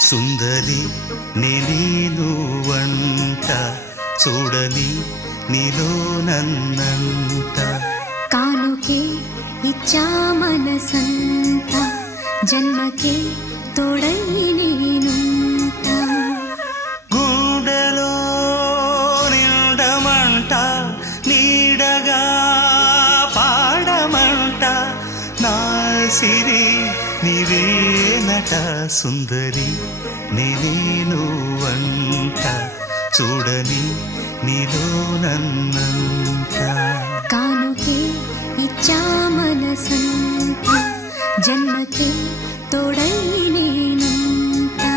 సుందరి నేను వంట చూడని నీలో నన్నంత కానుకే ఇచ్చా మనసంతా జన్మకే తోడై నేనుంటా గుండెలో నిండమంట నీడగా పాడమంట నా సిరి నీవేనట సుందరి నేను వంట చూడని నీలో నన్నంత కానుకే ఇచ్చా మనసంతా జన్మకే తోడై నేనుంటా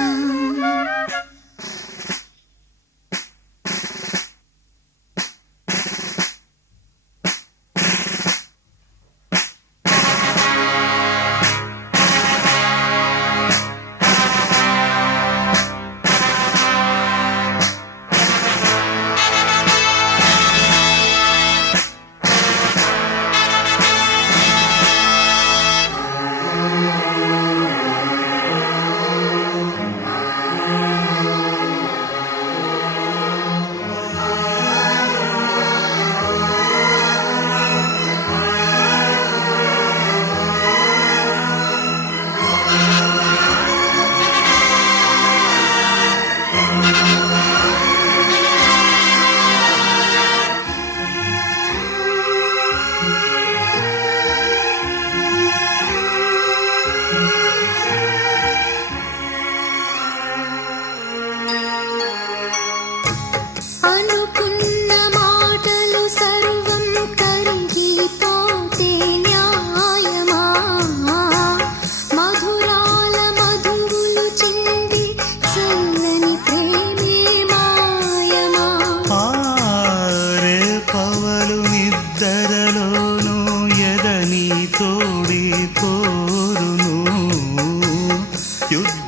అనుకున్న మాటలు సర్వం కరిగిపోతే న్యాయమా మధురాల మధువులు చింది చల్లని ప్రేమే మాయమా ఆరే పవలు నిద్దరలోను ఎదని తోడి కోరును యుద్ధ